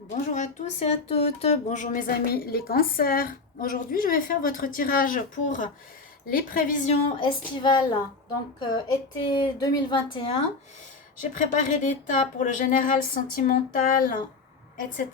Bonjour à tous et à toutes, bonjour mes amis les cancers. Aujourd'hui je vais faire votre tirage pour les prévisions estivales, donc été 2021. J'ai préparé des tas pour le général sentimental, etc.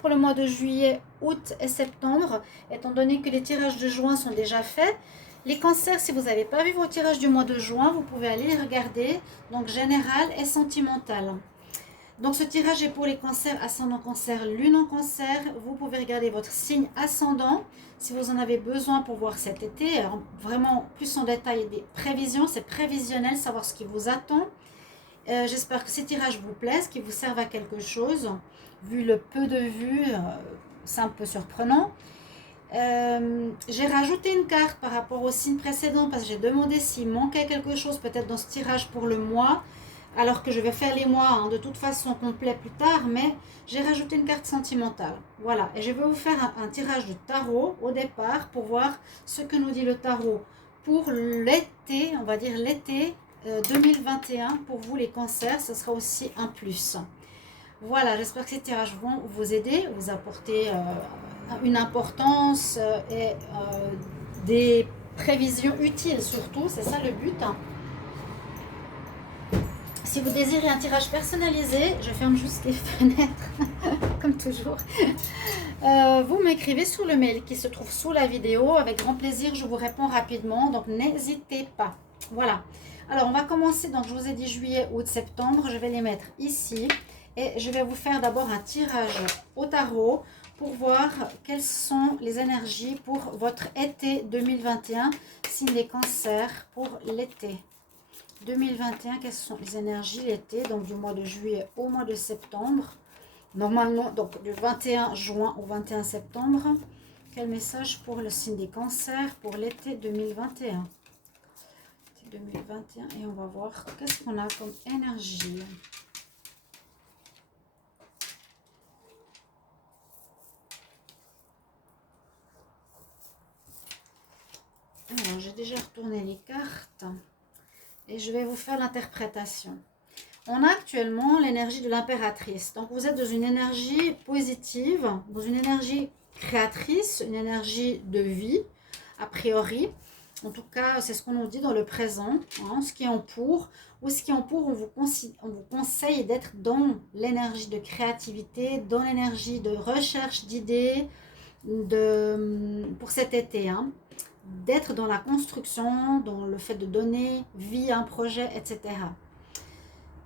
pour le mois de juillet, août et septembre, étant donné que les tirages de juin sont déjà faits. Les cancers, si vous n'avez pas vu vos tirages du mois de juin, vous pouvez aller les regarder, donc général et sentimental. Donc ce tirage est pour les cancers, ascendant cancer, lune en cancer. Vous pouvez regarder votre signe ascendant si vous en avez besoin pour voir cet été. Vraiment plus en détail des prévisions, c'est prévisionnel, savoir ce qui vous attend. J'espère que ces tirages vous plaisent, qu'ils vous servent à quelque chose. Vu le peu de vues, c'est un peu surprenant. J'ai rajouté une carte par rapport au signe précédent parce que j'ai demandé s'il manquait quelque chose peut-être dans ce tirage pour le mois, alors que je vais faire les mois de toute façon complets plus tard, mais j'ai rajouté une carte sentimentale. Voilà, et je vais vous faire un tirage de tarot au départ pour voir ce que nous dit le tarot pour l'été, on va dire l'été 2021. Pour vous les cancers, ce sera aussi un plus. Voilà, j'espère que ces tirages vont vous aider, vous apporter une importance et des prévisions utiles surtout, c'est ça le but. Si vous désirez un tirage personnalisé, je ferme juste les fenêtres, comme toujours. Vous m'écrivez sur le mail qui se trouve sous la vidéo. Avec grand plaisir, je vous réponds rapidement, donc n'hésitez pas. Voilà. Alors, on va commencer. Donc, je vous ai dit juillet, août, septembre. Je vais les mettre ici. Et je vais vous faire d'abord un tirage au tarot pour voir quelles sont les énergies pour votre été 2021, signe des cancers pour l'été 2021. Quelles sont les énergies l'été, donc du mois de juillet au mois de septembre. Normalement, donc du 21 juin au 21 septembre. Quel message pour le signe des cancers pour l'été 2021 2021, et on va voir qu'est-ce qu'on a comme énergie. Alors, j'ai déjà retourné les cartes et je vais vous faire l'interprétation. On a actuellement l'énergie de l'impératrice. Donc, vous êtes dans une énergie positive, dans une énergie créatrice, une énergie de vie, a priori. En tout cas, c'est ce qu'on nous dit dans le présent, hein, ce qui est en pour. Ou ce qui est en pour, on vous conseille d'être dans l'énergie de créativité, dans l'énergie de recherche d'idées pour cet été. Hein, d'être dans la construction, dans le fait de donner vie à un projet, etc.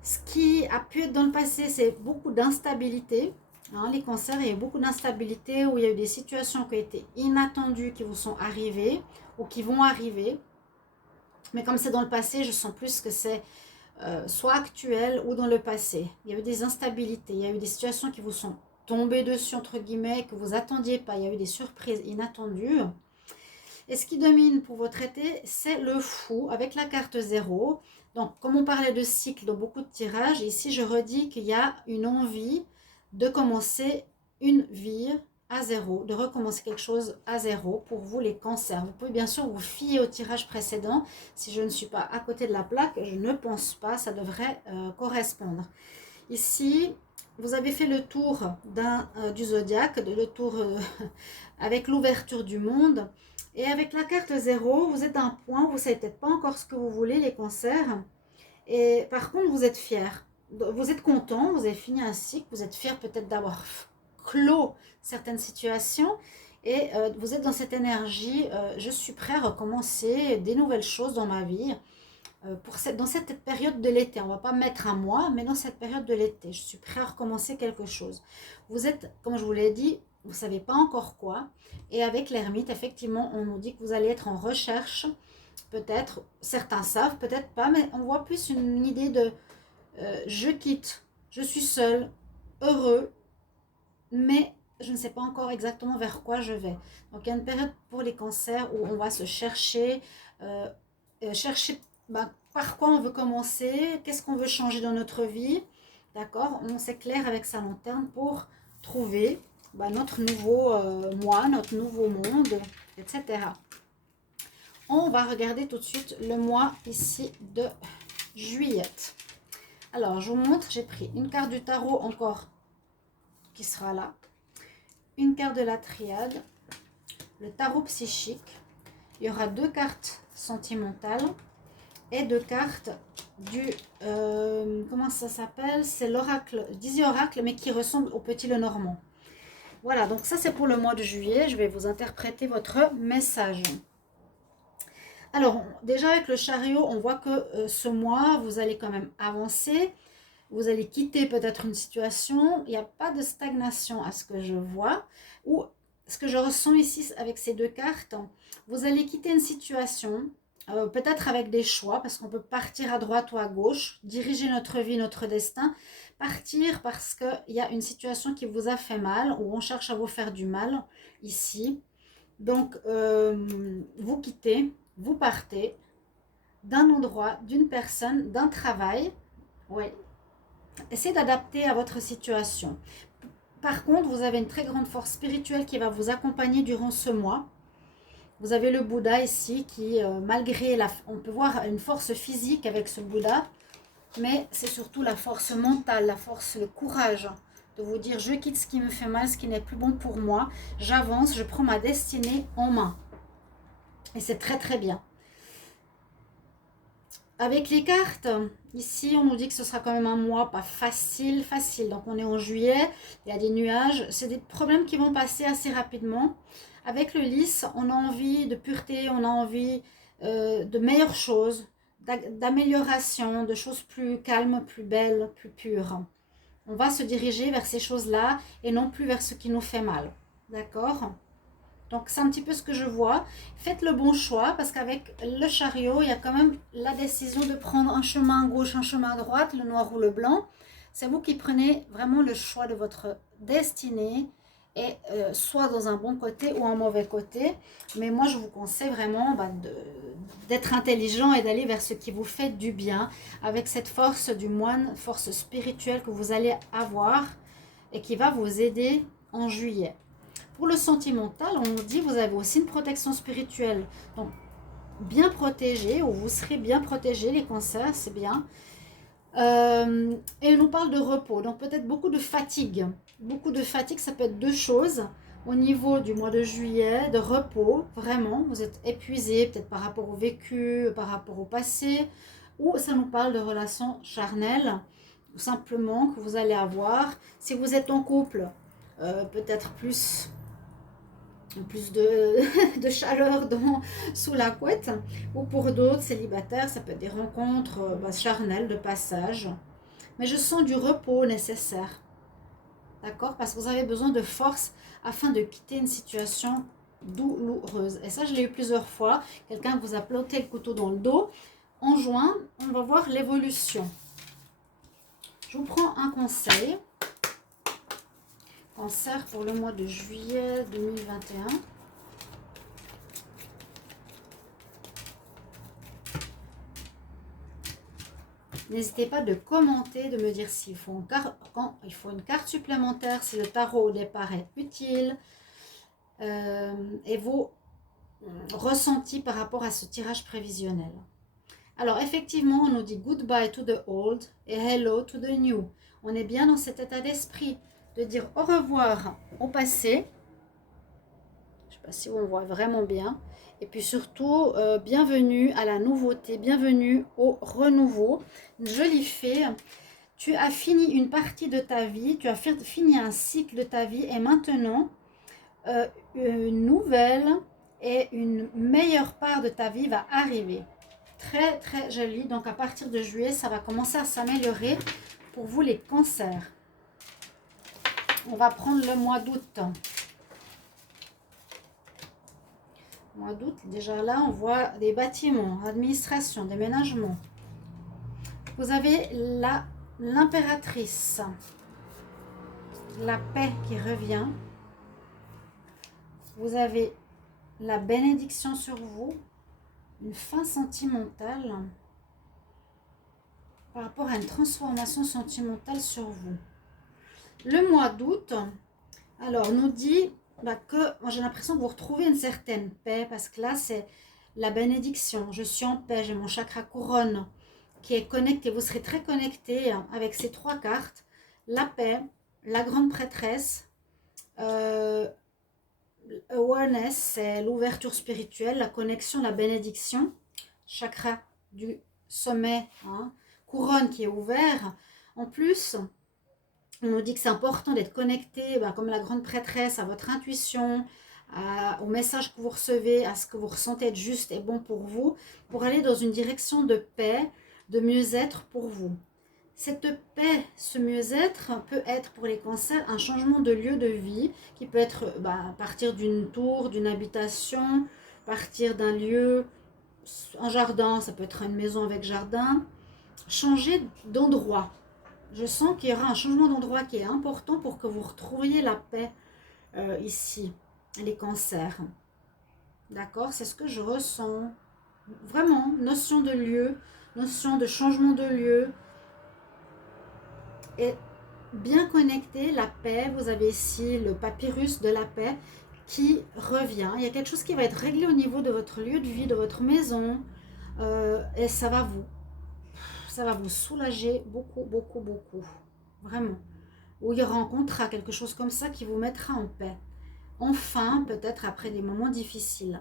Ce qui a pu être dans le passé, c'est beaucoup d'instabilité. Hein, les cancers, il y a eu beaucoup d'instabilité où il y a eu des situations qui ont été inattendues, qui vous sont arrivées ou qui vont arriver. Mais comme c'est dans le passé, je sens plus que c'est soit actuel ou dans le passé. Il y a eu des instabilités, il y a eu des situations qui vous sont tombées dessus, entre guillemets, que vous attendiez pas. Il y a eu des surprises inattendues. Et ce qui domine pour votre été, c'est le fou avec la carte 0. Donc, comme on parlait de cycle dans beaucoup de tirages, ici je redis qu'il y a une envie de commencer une vie à zéro, de recommencer quelque chose à zéro pour vous les cancers. Vous pouvez bien sûr vous fier au tirage précédent. Si je ne suis pas à côté de la plaque, je ne pense pas, ça devrait correspondre. Ici, vous avez fait le tour du zodiaque, le tour avec l'ouverture du monde. Et avec la carte 0, vous êtes à un point, vous ne savez peut-être pas encore ce que vous voulez, les cancers. Et par contre, vous êtes fiers. Vous êtes content, vous avez fini un cycle, vous êtes fiers peut-être d'avoir clos certaines situations. Et vous êtes dans cette énergie, je suis prêt à recommencer des nouvelles choses dans ma vie. Dans cette période de l'été, on ne va pas mettre un mois, mais dans cette période de l'été, je suis prêt à recommencer quelque chose. Vous êtes, comme je vous l'ai dit, vous ne savez pas encore quoi. Et avec l'ermite, effectivement, on nous dit que vous allez être en recherche. Peut-être, certains savent, peut-être pas, mais on voit plus une idée de je quitte, je suis seule, heureux, mais je ne sais pas encore exactement vers quoi je vais. Donc il y a une période pour les cancers où on va se chercher, chercher par quoi on veut commencer, qu'est-ce qu'on veut changer dans notre vie. D'accord, on s'éclaire avec sa lanterne pour trouver notre nouveau moi, notre nouveau monde, etc. On va regarder tout de suite le mois ici de juillet. Alors, je vous montre, j'ai pris une carte du tarot encore qui sera là, une carte de la triade, le tarot psychique, il y aura 2 cartes sentimentales et 2 cartes du, comment ça s'appelle, c'est l'oracle, Dizzy Oracle, mais qui ressemble au Petit Lenormand. Voilà, donc ça c'est pour le mois de juillet, je vais vous interpréter votre message. Alors, déjà avec le chariot, on voit que ce mois, vous allez quand même avancer. Vous allez quitter peut-être une situation. Il n'y a pas de stagnation à ce que je vois. Ou ce que je ressens ici avec ces 2 cartes, vous allez quitter une situation, peut-être avec des choix, parce qu'on peut partir à droite ou à gauche, diriger notre vie, notre destin. Partir parce qu'il y a une situation qui vous a fait mal, ou on cherche à vous faire du mal ici. Donc, vous quittez. Vous partez d'un endroit, d'une personne, d'un travail. Oui. Essayez d'adapter à votre situation. Par contre, vous avez une très grande force spirituelle qui va vous accompagner durant ce mois. Vous avez le Bouddha ici qui, malgré on peut voir une force physique avec ce Bouddha, mais c'est surtout la force mentale, la force, le courage de vous dire je quitte ce qui me fait mal, ce qui n'est plus bon pour moi, j'avance, je prends ma destinée en main. Et c'est très très bien. Avec les cartes, ici on nous dit que ce sera quand même un mois pas facile. Donc on est en juillet, il y a des nuages, c'est des problèmes qui vont passer assez rapidement. Avec le lys, on a envie de pureté, on a envie de meilleures choses, d'amélioration, de choses plus calmes, plus belles, plus pures. On va se diriger vers ces choses-là et non plus vers ce qui nous fait mal. D'accord ? Donc c'est un petit peu ce que je vois. Faites le bon choix parce qu'avec le chariot, il y a quand même la décision de prendre un chemin à gauche, un chemin à droite, le noir ou le blanc. C'est vous qui prenez vraiment le choix de votre destinée et soit dans un bon côté ou un mauvais côté. Mais moi, je vous conseille vraiment d'être intelligent et d'aller vers ce qui vous fait du bien avec cette force du moine, force spirituelle que vous allez avoir et qui va vous aider en juillet. Pour le sentimental, on nous dit que vous avez aussi une protection spirituelle. Donc, bien protégé, ou vous serez bien protégé, les cancers, c'est bien. Et on nous parle de repos, donc peut-être beaucoup de fatigue. Beaucoup de fatigue, ça peut être 2 choses. Au niveau du mois de juillet, de repos, vraiment, vous êtes épuisé, peut-être par rapport au vécu, par rapport au passé. Ou ça nous parle de relations charnelles, tout simplement, que vous allez avoir. Si vous êtes en couple, peut-être plus de chaleur sous la couette, ou pour d'autres célibataires, ça peut être des rencontres charnelles de passage. Mais je sens du repos nécessaire, d'accord? Parce que vous avez besoin de force afin de quitter une situation douloureuse. Et ça, je l'ai eu plusieurs fois. Quelqu'un vous a planté le couteau dans le dos. En juin, on va voir l'évolution. Je vous prends un conseil. Cancer pour le mois de juillet 2021. N'hésitez pas de commenter, de me dire s'il faut une carte supplémentaire, si le tarot au départ est utile, et vos ressentis par rapport à ce tirage prévisionnel. Alors effectivement, on nous dit goodbye to the old et hello to the new. On est bien dans cet état d'esprit de dire au revoir au passé. Je ne sais pas si on voit vraiment bien. Et puis surtout, bienvenue à la nouveauté, bienvenue au renouveau. Une jolie fée. Tu as fini une partie de ta vie, tu as fini un cycle de ta vie et maintenant, une nouvelle et une meilleure part de ta vie va arriver. Très très joli. Donc à partir de juillet, ça va commencer à s'améliorer pour vous les cancers. On va prendre le mois d'août. Mois d'août, déjà là, on voit des bâtiments, administration, déménagement. Vous avez l'impératrice, la paix qui revient. Vous avez la bénédiction sur vous, une fin sentimentale par rapport à une transformation sentimentale sur vous. Le mois d'août, alors nous dit que moi j'ai l'impression que vous retrouvez une certaine paix parce que là c'est la bénédiction. Je suis en paix, j'ai mon chakra couronne qui est connecté. Vous serez très connecté avec ces 3 cartes. La paix, la grande prêtresse, awareness, c'est l'ouverture spirituelle, la connexion, la bénédiction, chakra du sommet, hein, couronne qui est ouvert. En plus, on nous dit que c'est important d'être connecté, comme la grande prêtresse, à votre intuition, au message que vous recevez, à ce que vous ressentez être juste et bon pour vous, pour aller dans une direction de paix, de mieux-être pour vous. Cette paix, ce mieux-être peut être pour les cancers un changement de lieu de vie qui peut être partir d'une tour, d'une habitation, partir d'un lieu, un jardin, ça peut être une maison avec jardin, changer d'endroit. Je sens qu'il y aura un changement d'endroit qui est important pour que vous retrouviez la paix ici, les cancers. D'accord? C'est ce que je ressens. Vraiment, notion de lieu, notion de changement de lieu. Et bien connecté, la paix, vous avez ici le papyrus de la paix qui revient. Il y a quelque chose qui va être réglé au niveau de votre lieu de vie, de votre maison. Et ça va vous soulager beaucoup, beaucoup, beaucoup. Vraiment. Ou il y aura un contrat, quelque chose comme ça qui vous mettra en paix. Enfin, peut-être après des moments difficiles.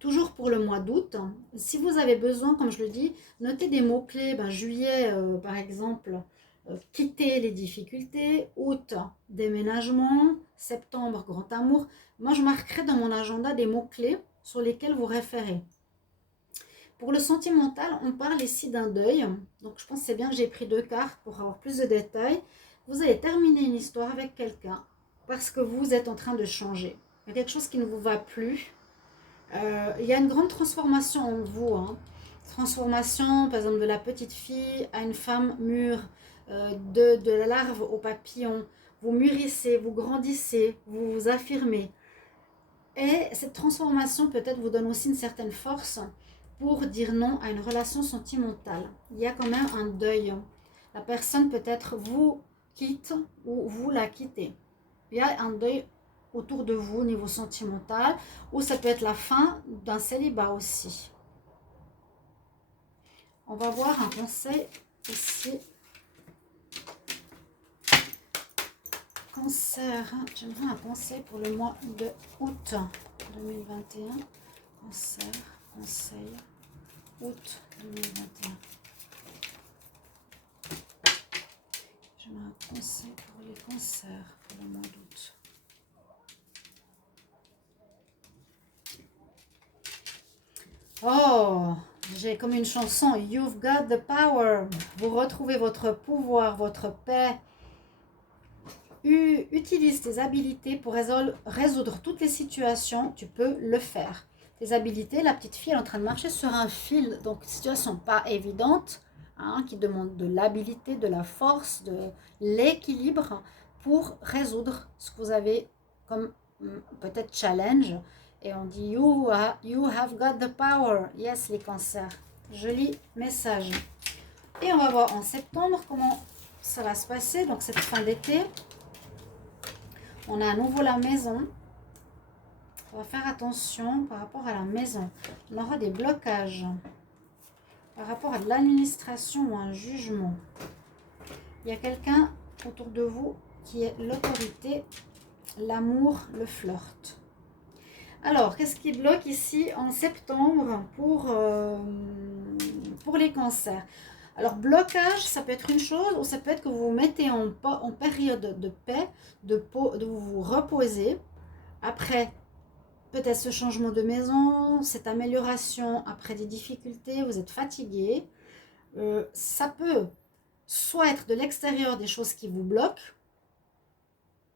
Toujours pour le mois d'août, si vous avez besoin, comme je le dis, notez des mots-clés. Juillet, par exemple, quitter les difficultés. Août, déménagement. Septembre, grand amour. Moi, je marquerai dans mon agenda des mots-clés sur lesquels vous référez. Pour le sentimental, on parle ici d'un deuil. Donc, je pense que c'est bien que j'ai pris 2 cartes pour avoir plus de détails. Vous allez terminer une histoire avec quelqu'un parce que vous êtes en train de changer. Il y a quelque chose qui ne vous va plus. Il y a une grande transformation en vous. Transformation, par exemple, de la petite fille à une femme mûre, de la larve au papillon. Vous mûrissez, vous grandissez, vous vous affirmez. Et cette transformation peut-être vous donne aussi une certaine force pour dire non à une relation sentimentale. Il y a quand même un deuil. La personne peut-être vous quitte ou vous la quittez. Il y a un deuil autour de vous au niveau sentimental, ou ça peut être la fin d'un célibat aussi. On va voir un conseil ici. Cancer, j'aimerais un conseil pour le mois de août 2021. Cancer, conseil, août 2021. J'aimerais un conseil pour les cancers pour le mois d'août. Oh, j'ai comme une chanson, You've got the power. Vous retrouvez votre pouvoir, votre paix. Utilise tes habilités pour résoudre toutes les situations. Tu peux le faire. Tes habilités, la petite fille elle est en train de marcher sur un fil. Donc, situation pas évidente, qui demande de l'habilité, de la force, de l'équilibre pour résoudre ce que vous avez comme peut-être challenge. Et on dit you have got the power. Yes, les cancers. Joli message. Et on va voir en septembre comment ça va se passer. Donc cette fin d'été, on a à nouveau la maison. On va faire attention par rapport à la maison. On aura des blocages par rapport à de l'administration ou un jugement. Il y a quelqu'un autour de vous qui est l'autorité, l'amour, le flirt. Alors, qu'est-ce qui bloque ici en septembre pour les cancers? Alors, blocage, ça peut être une chose, ou ça peut être que vous vous mettez en période de paix, de vous reposer. Après, peut-être ce changement de maison, cette amélioration après des difficultés, vous êtes fatigué. Ça peut soit être de l'extérieur des choses qui vous bloquent.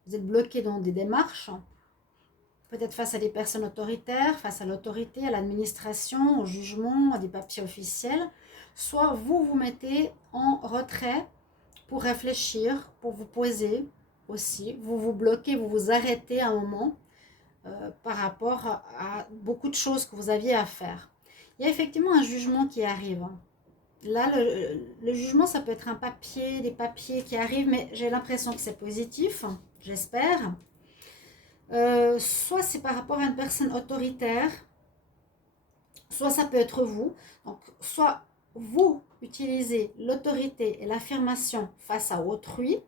Vous êtes bloqué dans des démarches. Peut-être face à des personnes autoritaires, face à l'autorité, à l'administration, au jugement, à des papiers officiels. Soit vous vous mettez en retrait pour réfléchir, pour vous poser aussi. Vous vous bloquez, vous vous arrêtez un moment par rapport à beaucoup de choses que vous aviez à faire. Il y a effectivement un jugement qui arrive. Là, le jugement, ça peut être un papier, des papiers qui arrivent, mais j'ai l'impression que c'est positif, j'espère. Soit c'est par rapport à une personne autoritaire, soit ça peut être vous. Donc, soit vous utilisez l'autorité et l'affirmation face à autrui,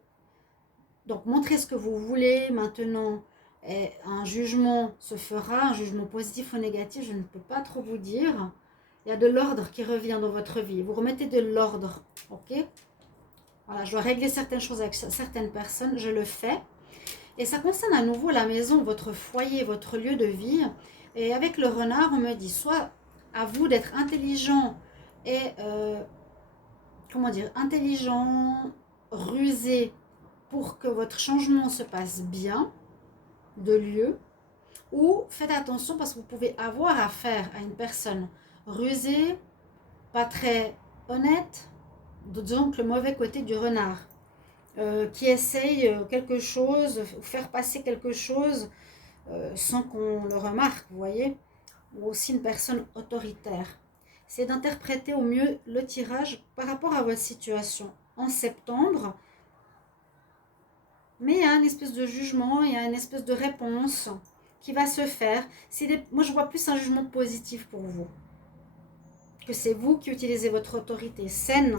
Donc, montrez ce que vous voulez maintenant. Et un jugement se fera, un jugement positif ou négatif, je ne peux pas trop vous dire. Il y a de l'ordre qui revient dans votre vie. Vous remettez de l'ordre, ok? Voilà, je dois régler certaines choses avec certaines personnes, je le fais. Et ça concerne à nouveau la maison, votre foyer, votre lieu de vie. Et avec le renard, on me dit soit à vous d'être intelligent et, comment dire, intelligent, rusé pour que votre changement se passe bien de lieu, ou faites attention parce que vous pouvez avoir affaire à une personne rusée, pas très honnête, donc le mauvais côté du renard, qui essaye quelque chose, faire passer quelque chose sans qu'on le remarque, vous voyez, ou aussi une personne autoritaire. C'est d'interpréter au mieux le tirage par rapport à votre situation. En septembre, mais il y a une espèce de jugement, il y a une espèce de réponse qui va se faire. Moi, je vois plus un jugement positif pour vous. Que c'est vous qui utilisez votre autorité saine.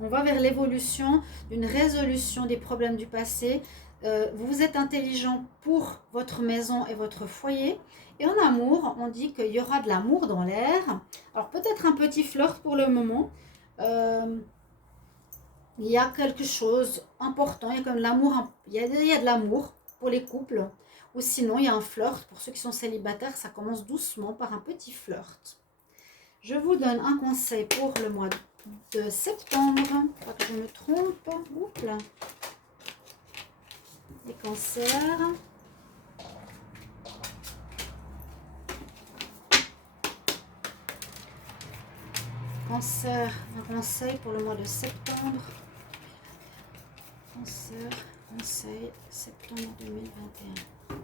On va vers l'évolution d'une résolution des problèmes du passé. Vous êtes intelligent pour votre maison et votre foyer. Et en amour, on dit qu'il y aura de l'amour dans l'air. Alors peut-être un petit flirt pour le moment. Il y a quelque chose important, il y a comme l'amour, il y a de l'amour pour les couples, ou sinon il y a un flirt, pour ceux qui sont célibataires, ça commence doucement par un petit flirt. Je vous donne un conseil pour le mois de septembre, pas que je me trompe, oups là, les cancers. Cancer, un conseil pour le mois de septembre. Cancer, conseil, septembre 2021.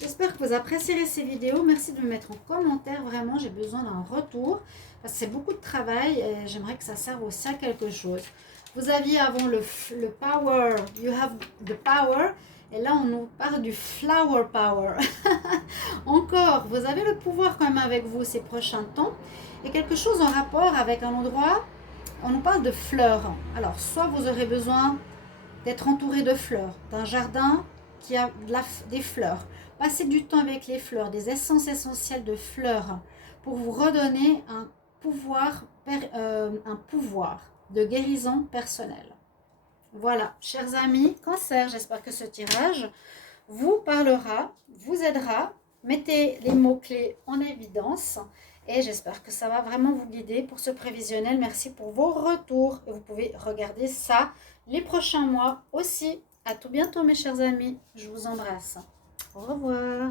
J'espère que vous apprécierez ces vidéos. Merci de me mettre en commentaire. Vraiment, j'ai besoin d'un retour. Parce que c'est beaucoup de travail et j'aimerais que ça serve aussi à quelque chose. Vous aviez avant le power. You have the power. Et là, on nous parle du flower power. Encore, vous avez le pouvoir quand même avec vous ces prochains temps. Et quelque chose en rapport avec un endroit. On nous parle de fleurs. Alors, soit vous aurez besoin d'être entouré de fleurs, d'un jardin qui a des fleurs. Passez du temps avec les fleurs, des essences essentielles de fleurs pour vous redonner un pouvoir de guérison personnelle. Voilà, chers amis, cancer, j'espère que ce tirage vous parlera, vous aidera. Mettez les mots-clés en évidence et j'espère que ça va vraiment vous guider pour ce prévisionnel. Merci pour vos retours et vous pouvez regarder ça les prochains mois aussi. À tout bientôt mes chers amis, je vous embrasse. Au revoir.